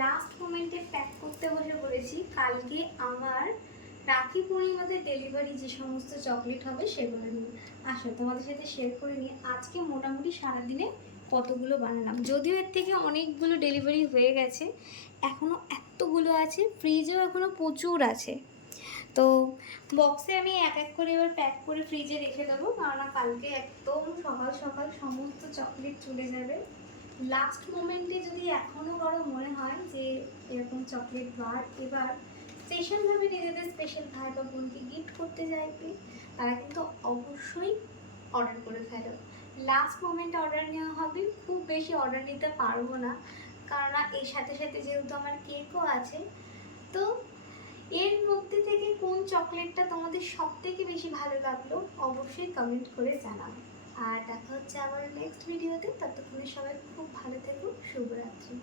Last মোমেন্টে pack করতে বসে পড়েছি। কালকে আমার রাখি পূর্ণিমাতে ডেলিভারি যে সমস্ত চকলেট হবে সেগুলো নিয়ে আসো তোমাদের সাথে শেয়ার করে নিই আজকে মোটামুটি সারাদিনে কতগুলো বানালাম। যদিও এর থেকে অনেকগুলো ডেলিভারি হয়ে গেছে, এখনও এতগুলো আছে, ফ্রিজেও এখনও প্রচুর আছে। তো বক্সে আমি এক এক করে এবার প্যাক করে ফ্রিজে রেখে দেবো, কারণ কালকে একদম সকাল সকাল সমস্ত চকলেট চলে যাবে। লাস্ট মোমেন্টে যদি এখনও বড় মনে হয় যে এরকম চকলেট বার এবার স্পেশালভাবে নিজেদের স্পেশাল ভাই বা বোনকে গিফট করতে চাইবে, তারা কিন্তু অবশ্যই অর্ডার করে ফেলো। লাস্ট মোমেন্টে অর্ডার নেওয়া হবে, খুব বেশি অর্ডার নিতে পারবো না, কারণ এর সাথে সাথে যেহেতু আমার কেকও আছে। তো এর মধ্যে থেকে কোন চকলেটটা তোমাদের সব থেকে বেশি ভালো লাগলো অবশ্যই কমেন্ট করে জানাবে। আর দেখা হচ্ছে আবার নেক্সট ভিডিওতে, ততক্ষণে সবাই খুব ভালো থেকো, শুভরাত্রি।